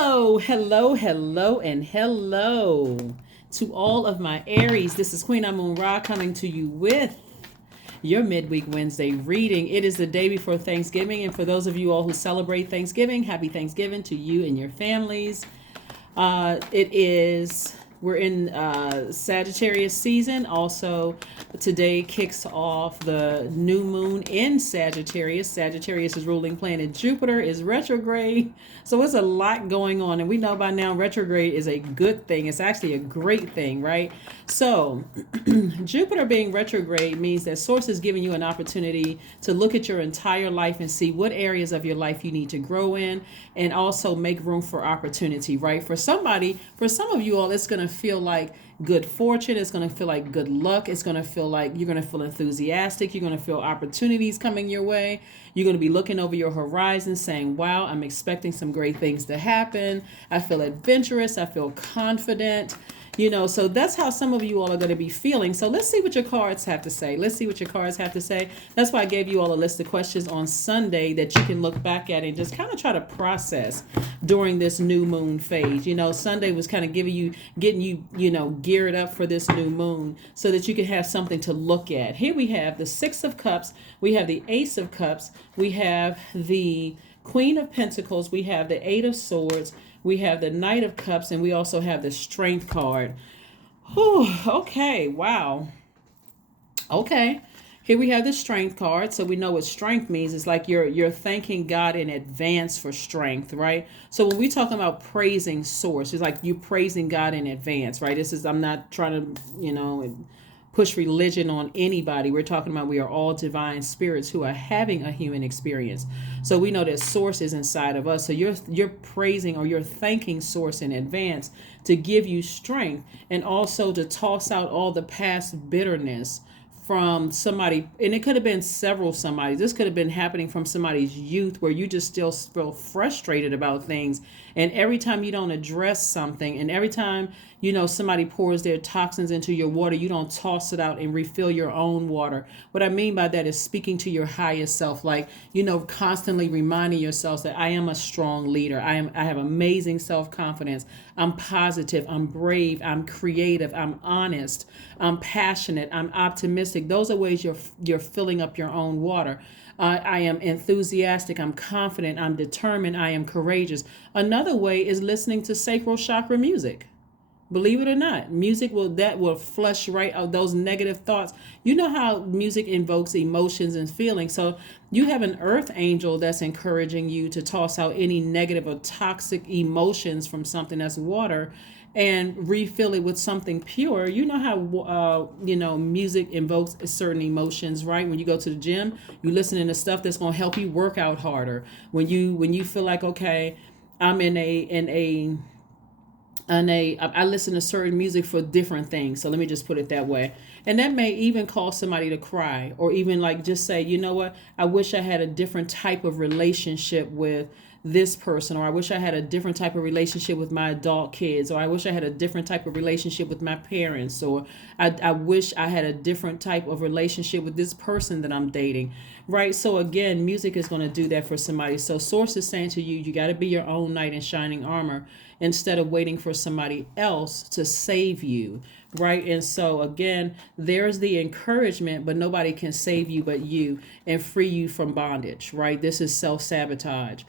Hello, hello, hello, and hello to all of my Aries. This is Queen Amun Ra coming to you with your midweek Wednesday reading. It is the day before Thanksgiving, and for those of you all who celebrate Thanksgiving, happy Thanksgiving to you and your families. We're in Sagittarius season. Also, today kicks off the new moon in Sagittarius. Sagittarius is ruling planet Jupiter is retrograde. So it's a lot going on. And we know by now retrograde is a good thing. It's actually a great thing, right? So Jupiter being retrograde means that Source is giving you an opportunity to look at your entire life and see what areas of your life you need to grow in and also make room for opportunity, right? For some of you all, it's going to feel like good fortune. It's going to feel like good luck. It's going to feel like you're going to feel enthusiastic. You're going to feel opportunities coming your way. You're going to be looking over your horizon saying, wow, I'm expecting some great things to happen. I feel adventurous. I feel confident. So that's how some of you all are going to be feeling. So let's see what your cards have to say. That's why I gave you all a list of questions on Sunday that you can look back at and just kind of try to process during this new moon phase. Sunday was kind of getting you, geared up for this new moon so that you can have something to look at. Here we have the Six of Cups. We have the Ace of Cups. We have the Queen of Pentacles. We have the Eight of Swords. We have the Knight of Cups, and we also have the Strength card. Whew, okay, wow. Okay. Here we have the Strength card. So we know what strength means. It's like you're thanking God in advance for strength, right? So when we talking about praising Source, it's like you praising God in advance, right? I'm not trying to, push religion on anybody. We're talking about we are all divine spirits who are having a human experience. So we know that Source is inside of us. So you're praising or you're thanking Source in advance to give you strength and also to toss out all the past bitterness from somebody, and it could have been several somebody. This could have been happening from somebody's youth where you just still feel frustrated about things. And every time you don't address something, and every time somebody pours their toxins into your water, you don't toss it out and refill your own water. What I mean by that is speaking to your highest self, like constantly reminding yourselves that I am a strong leader. I have amazing self-confidence. I'm positive, I'm brave, I'm creative, I'm honest, I'm passionate, I'm optimistic. Those are ways you're filling up your own water. I am enthusiastic, I'm confident, I'm determined, I am courageous. Another way is listening to sacral chakra music. Believe it or not, music will flush right out those negative thoughts. You know how music invokes emotions and feelings. So you have an earth angel that's encouraging you to toss out any negative or toxic emotions from something that's water and refill it with something pure. You know how music invokes certain emotions, right? When you go to the gym, you listening to stuff that's going to help you work out harder. When you feel like, okay, I'm I listen to certain music for different things. So let me just put it that way. And that may even cause somebody to cry or even like just say, you know what, I wish I had a different type of relationship with this person, or I wish I had a different type of relationship with my adult kids, or I wish I had a different type of relationship with my parents, or I wish I had a different type of relationship with this person that I'm dating, right? So again, music is going to do that for somebody. So Source is saying to you, you got to be your own knight in shining armor instead of waiting for somebody else to save you, right? And so again, there's the encouragement, but nobody can save you but you and free you from bondage, right? This is self-sabotage.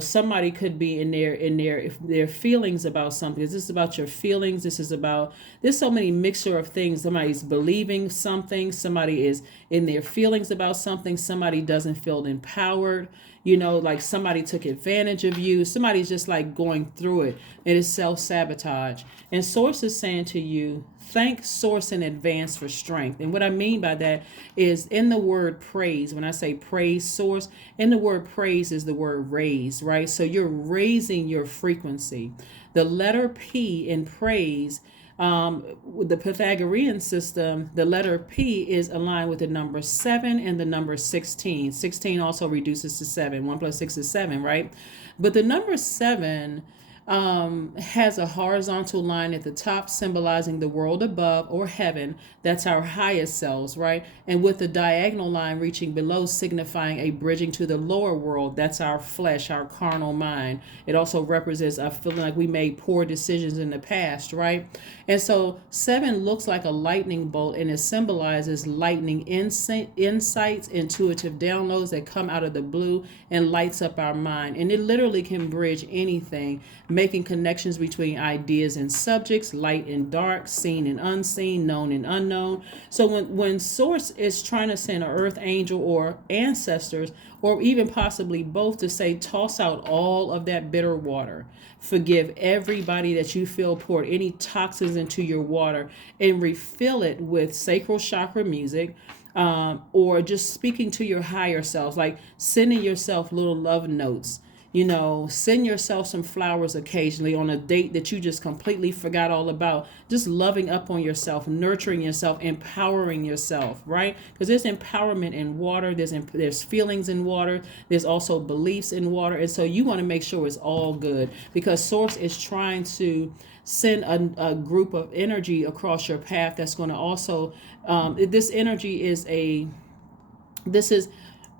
Somebody could be in their feelings about something. This is about your feelings. There's so many mixture of things. Somebody's believing something, somebody is in their feelings about something, somebody doesn't feel empowered, like somebody took advantage of you, somebody's just like going through it. It is self-sabotage. And Source is saying to you, thank Source in advance for strength. And what I mean by that is in the word praise, when I say praise Source, in the word praise is the word raise, right? So you're raising your frequency. The letter P in praise, with the Pythagorean system, the letter P is aligned with the number 7 and the number 16. 16 also reduces to 7. 1 plus 6 is 7, right? But the number 7 has a horizontal line at the top symbolizing the world above or heaven. That's our highest selves, right? And with the diagonal line reaching below, signifying a bridging to the lower world. That's our flesh, our carnal mind. It also represents a feeling like we made poor decisions in the past, right? And so 7 looks like a lightning bolt, and it symbolizes lightning insights, intuitive downloads that come out of the blue and lights up our mind. And it literally can bridge anything, making connections between ideas and subjects, light and dark, seen and unseen, known and unknown. So when Source is trying to send an earth angel or ancestors, or even possibly both, to say, toss out all of that bitter water. Forgive everybody that you feel poured any toxins into your water, and refill it with sacral chakra music, or just speaking to your higher self, like sending yourself little love notes. Send yourself some flowers occasionally on a date that you just completely forgot all about. Just loving up on yourself, nurturing yourself, empowering yourself, right? Because there's empowerment in water. There's feelings in water. There's also beliefs in water. And so you want to make sure it's all good, because Source is trying to send a group of energy across your path that's going to also, this energy this is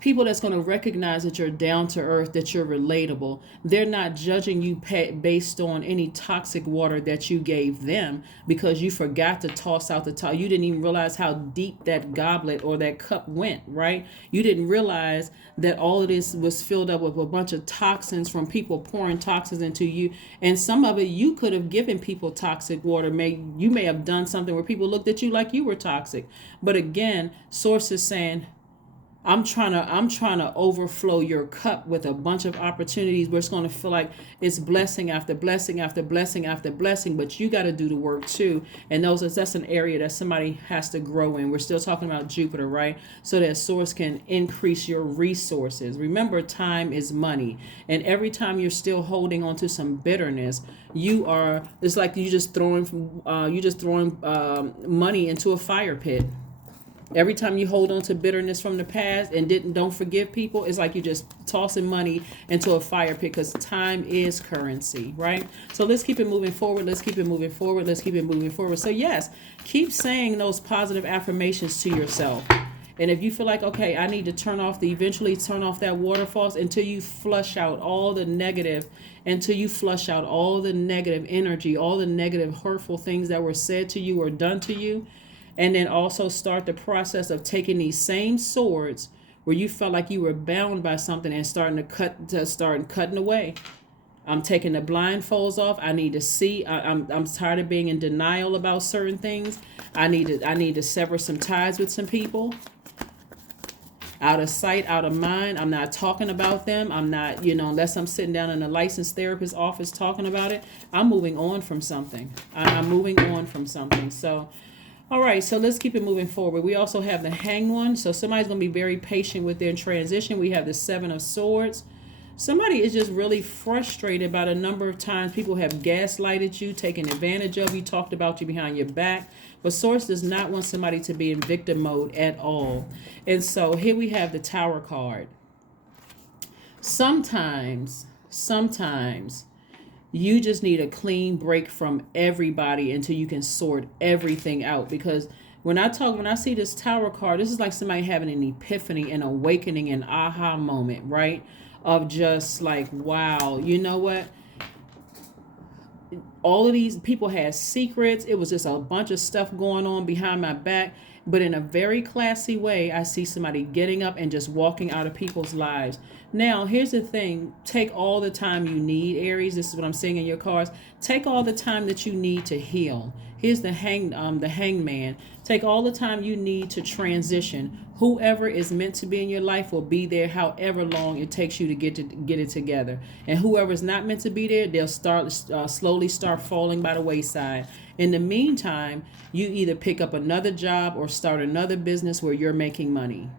people that's going to recognize that you're down to earth, that you're relatable. They're not judging you based on any toxic water that you gave them, because you forgot to toss out the top. You didn't even realize how deep that goblet or that cup went, right? You didn't realize that all of this was filled up with a bunch of toxins from people pouring toxins into you. And some of it, you could have given people toxic water. You may have done something where people looked at you like you were toxic. But again, Source is saying, I'm trying to overflow your cup with a bunch of opportunities where it's going to feel like it's blessing after blessing after blessing after blessing, but you got to do the work too. And that's an area that somebody has to grow in. We're still talking about Jupiter, right? So that Source can increase your resources. Remember, time is money. And every time you're still holding on to some bitterness, it's like you just throwing money into a fire pit. Every time you hold on to bitterness from the past and don't forgive people, it's like you're just tossing money into a fire pit, because time is currency, right? So let's keep it moving forward. Let's keep it moving forward. Let's keep it moving forward. So yes, keep saying those positive affirmations to yourself. And if you feel like, okay, I need to eventually turn off that waterfalls until you flush out all the negative, energy, all the negative, hurtful things that were said to you or done to you. And then also start the process of taking these same swords where you felt like you were bound by something and starting cutting away. I'm taking the blindfolds off. I need to see. I'm tired of being in denial about certain things. I need to sever some ties with some people. Out of sight, out of mind. I'm not talking about them. I'm not, unless I'm sitting down in a licensed therapist's office talking about it. I'm moving on from something. I'm moving on from something. So. All right, so let's keep it moving forward. We also have the Hanged One. So somebody's going to be very patient with their transition. We have the 7 of Swords. Somebody is just really frustrated about a number of times people have gaslighted you, taken advantage of you, talked about you behind your back. But Source does not want somebody to be in victim mode at all. And so here we have the Tower card. Sometimes you just need a clean break from everybody until you can sort everything out. Because when I see this Tower card, this is like somebody having an epiphany, an awakening, an aha moment, right? Of just like, wow, you know what? All of these people had secrets. It was just a bunch of stuff going on behind my back. But in a very classy way, I see somebody getting up and just walking out of people's lives. Now, here's the thing. Take all the time you need, Aries. This is what I'm seeing in your cards. Take all the time that you need to heal. Here's the hangman. Take all the time you need to transition. Whoever is meant to be in your life will be there however long it takes you to get it together. And whoever's not meant to be there, they'll slowly start falling by the wayside. In the meantime, you either pick up another job or start another business where you're making money.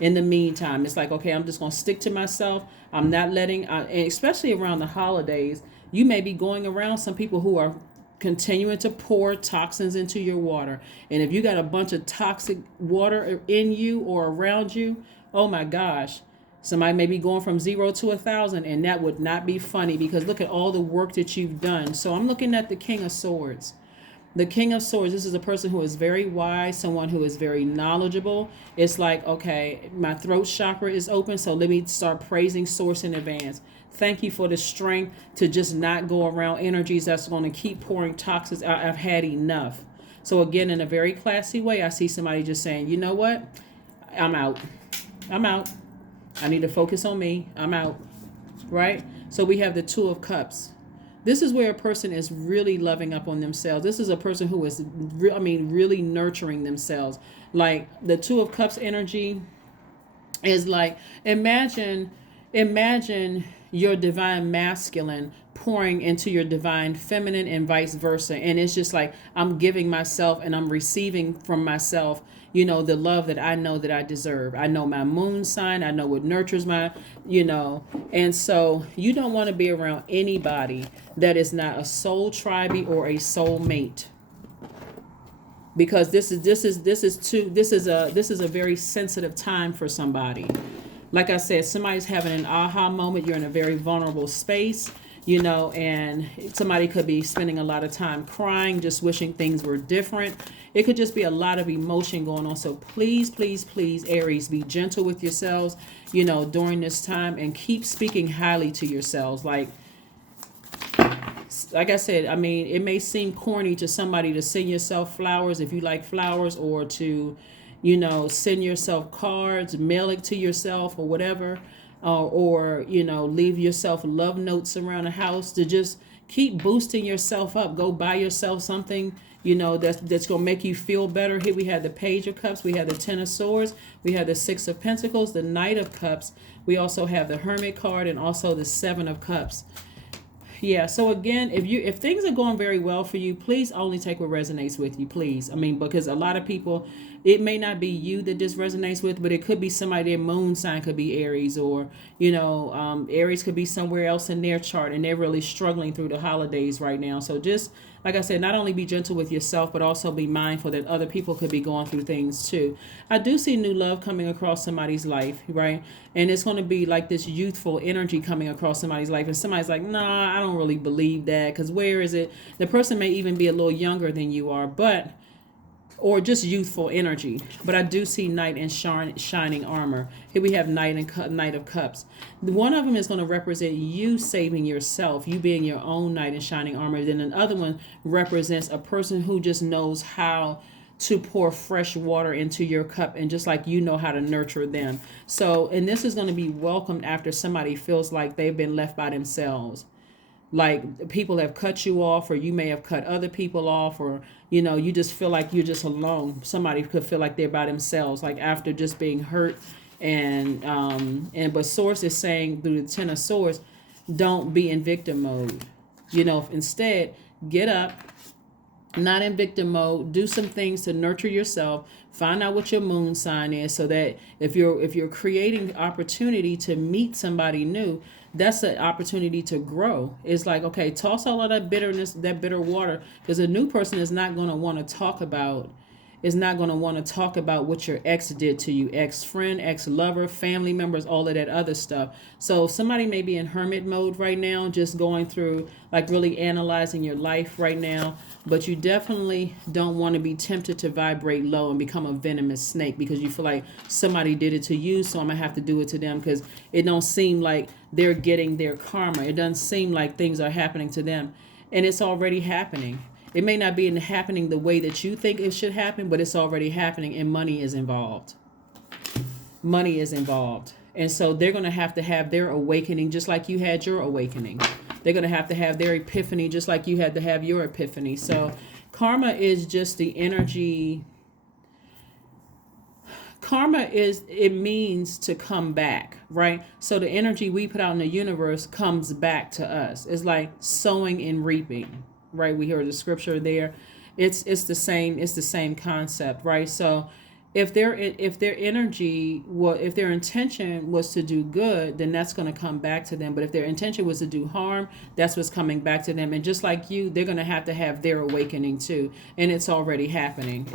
In the meantime, it's like, okay, I'm just going to stick to myself. I'm not letting, and especially around the holidays, you may be going around some people who are continuing to pour toxins into your water. And if you got a bunch of toxic water in you or around you, oh my gosh, Somebody may be going from 0 to 1,000, and that would not be funny because look at all the work that you've done. So I'm looking at the King of Swords. The King of Swords, this is a person who is very wise, someone who is very knowledgeable. It's like, okay, my throat chakra is open, so let me start praising Source in advance. Thank you for the strength to just not go around energies that's going to keep pouring toxins out. I've had enough. So again, in a very classy way, I see somebody just saying, you know what? I'm out. I'm out. I need to focus on me. I'm out. Right? So we have the Two of Cups. This is where a person is really loving up on themselves. This is a person who is, really nurturing themselves. Like the Two of Cups energy is like, imagine your divine masculine pouring into your divine feminine and vice versa. And it's just like, I'm giving myself and I'm receiving from myself, the love that I know that I deserve. I know my moon sign. I know what nurtures my, and so you don't want to be around anybody that is not a soul tribe or a soul mate. Because this is a very sensitive time for somebody. Like I said, somebody's having an aha moment. You're in a very vulnerable space, and somebody could be spending a lot of time crying, just wishing things were different. It could just be a lot of emotion going on. So please, please, please, Aries, be gentle with yourselves, during this time, and keep speaking highly to yourselves. Like I said, it may seem corny to somebody to send yourself flowers if you like flowers, or to send yourself cards, mail it to yourself or whatever, or leave yourself love notes around the house to just keep boosting yourself up. Go buy yourself something, that's going to make you feel better. Here we have the Page of Cups. We have the Ten of Swords. We have the Six of Pentacles, the Knight of Cups. We also have the Hermit card and also the Seven of Cups. Yeah, so again, if things are going very well for you, please only take what resonates with you, please. Because a lot of people, it may not be you that this resonates with, but it could be somebody, their moon sign could be Aries, or, Aries could be somewhere else in their chart, and they're really struggling through the holidays right now. So just, like I said, not only be gentle with yourself, but also be mindful that other people could be going through things too. I do see new love coming across somebody's life, right? And it's going to be like this youthful energy coming across somebody's life. And somebody's like, nah, I don't really believe that. Because where is it? The person may even be a little younger than you are, or just youthful energy. But I do see knight and shining armor. Here we have knight of cups. One of them is going to represent you saving yourself, you being your own knight in shining armor. Then another one represents a person who just knows how to pour fresh water into your cup, and just like you know how to nurture them. So, and this is going to be welcomed after somebody feels like they've been left by themselves. Like people have cut you off, or you may have cut other people off, or you just feel like you're just alone. Somebody could feel like they're by themselves, like after just being hurt. But Source is saying through the Ten of Swords, don't be in victim mode. Instead, get up, not in victim mode. Do some things to nurture yourself. Find out what your moon sign is, so that if you're creating opportunity to meet somebody new, that's an opportunity to grow. It's like, okay, toss all of that bitterness, that bitter water, because a new person is not going to want to talk about what your ex did to you, ex-friend, ex-lover, family members, all of that other stuff. So somebody may be in hermit mode right now, just going through, like really analyzing your life right now. But you definitely don't want to be tempted to vibrate low and become a venomous snake, because you feel like somebody did it to you, so I'm going to have to do it to them, because it don't seem like they're getting their karma. It doesn't seem like things are happening to them. And it's already happening. It may not be happening the way that you think it should happen, but it's already happening, and money is involved. Money is involved. And so they're going to have their awakening just like you had your awakening. They're going to have their epiphany just like you had to have your epiphany. So karma is just the energy. Karma it means to come back, right? So the energy we put out in the universe comes back to us. It's like sowing and reaping, right? We heard the scripture there. It's the same concept, right? So if their intention was to do good, then that's going to come back to them. But if their intention was to do harm, that's what's coming back to them. And just like you, they're going to have their awakening too. And it's already happening.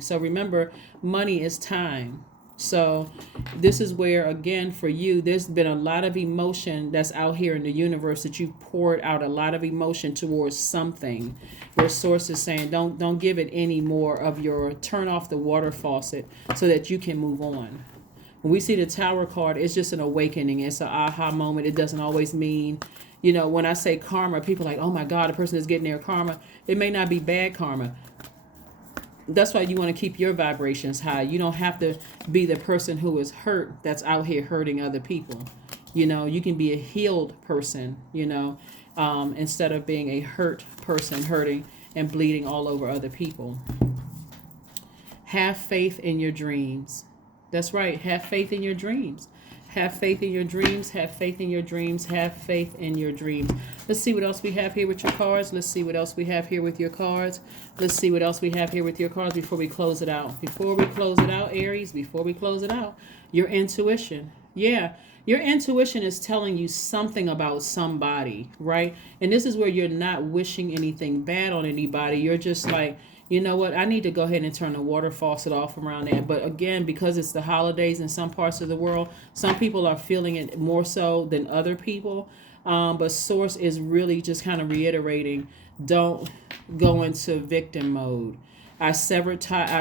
So remember, money is time. So this is where, again, for you, there's been a lot of emotion that's out here in the universe that you've poured out a lot of emotion towards something. Where source is saying, don't give it any more of your, turn off the water faucet so that you can move on. When we see the Tower card, it's just an awakening. It's an aha moment. It doesn't always mean, when I say karma, people are like, oh my God, the person is getting their karma. It may not be bad karma. That's why you want to keep your vibrations high. You don't have to be the person who is hurt that's out here hurting other people. You can be a healed person, instead of being a hurt person hurting and bleeding all over other people. Have faith in your dreams. That's right. Have faith in your dreams. Have faith in your dreams. Have faith in your dreams. Have faith in your dreams. Let's see what else we have here with your cards. Let's see what else we have here with your cards. Let's see what else we have here with your cards before we close it out. Before we close it out, Aries, before we close it out, your intuition. Yeah, your intuition is telling you something about somebody, right? And this is where you're not wishing anything bad on anybody. You're just like, you know what, I need to go ahead and turn the water faucet off around that. But again, because it's the holidays in some parts of the world, some people are feeling it more so than other people. But Source is really just kind of reiterating, don't go into victim mode. I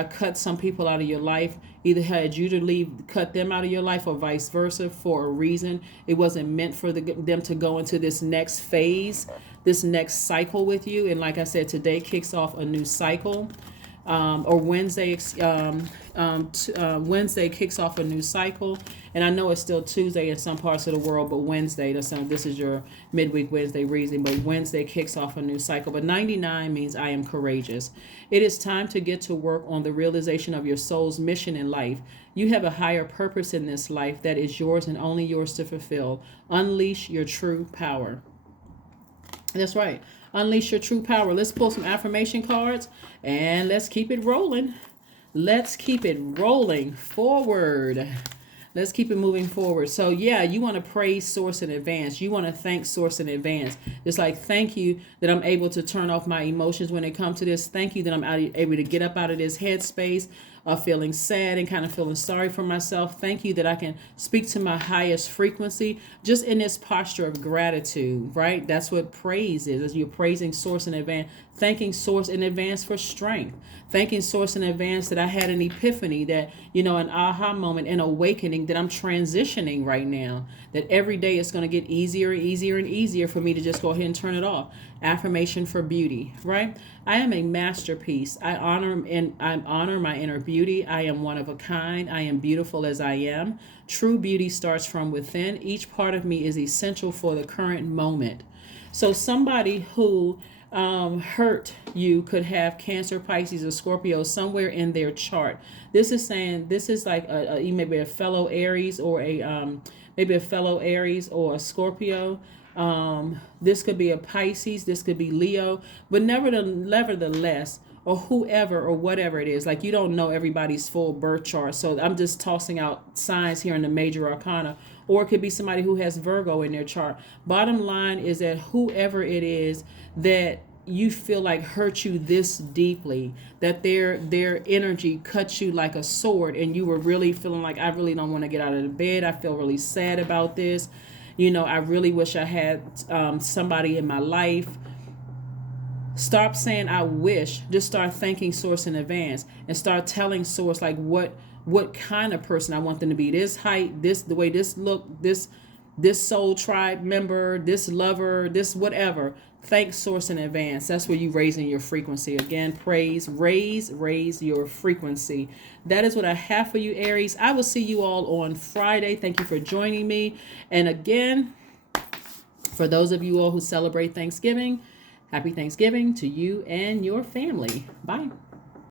cut some people out of your life. Either had you to leave, cut them out of your life, or vice versa, for a reason. It wasn't meant for them to go into this next phase, this next cycle with you. And like I said, today kicks off a new cycle. Or Wednesday, Wednesday kicks off a new cycle. And I know it's still Tuesday in some parts of the world, but Wednesday, this is your midweek Wednesday reason, but Wednesday kicks off a new cycle. But 99 means I am courageous. It is time to get to work on the realization of your soul's mission in life. You have a higher purpose in this life that is yours and only yours to fulfill. Unleash your true power. That's right. Unleash your true power. Let's pull some affirmation cards and let's keep it rolling. Let's keep it rolling forward. Let's keep it moving forward. So yeah, you want to praise Source in advance. You want to thank Source in advance. It's like, thank you that I'm able to turn off my emotions when it comes to this. Thank you that I'm able to get up out of this headspace of feeling sad and kind of feeling sorry for myself. Thank you that I can speak to my highest frequency just in this posture of gratitude, right? That's what praise is, as you're praising Source in advance, thanking Source in advance for strength, thanking Source in advance that I had an epiphany, that, an aha moment, an awakening, that I'm transitioning right now, that every day it's going to get easier and easier and easier for me to just go ahead and turn it off. Affirmation for beauty, right? I am a masterpiece. I honor my inner beauty. I am one of a kind. I am beautiful as I am. True beauty starts from within. Each part of me is essential for the current moment. So somebody who hurt you could have Cancer, Pisces, or Scorpio somewhere in their chart. This is saying, this is like maybe a fellow Aries, or maybe a fellow Aries or a Scorpio. This could be a Pisces, this could be Leo, but nevertheless, or whoever or whatever it is, like, you don't know everybody's full birth chart. So I'm just tossing out signs here in the major arcana, or it could be somebody who has Virgo in their chart. Bottom line is that whoever it is that you feel like hurt you this deeply, that their energy cuts you like a sword, and you were really feeling like, I really don't want to get out of the bed. I feel really sad about this. I really wish I had somebody in my life. Stop saying I wish. Just start thanking Source in advance, and start telling Source like what kind of person I want them to be. This height, the way this look, this soul tribe member, this lover, this whatever. Thank Source in advance. That's where you raising your frequency. Again, raise your frequency. That is what I have for you, Aries. I will see you all on Friday. Thank you for joining me. And again, for those of you all who celebrate Thanksgiving, happy Thanksgiving to you and your family. Bye.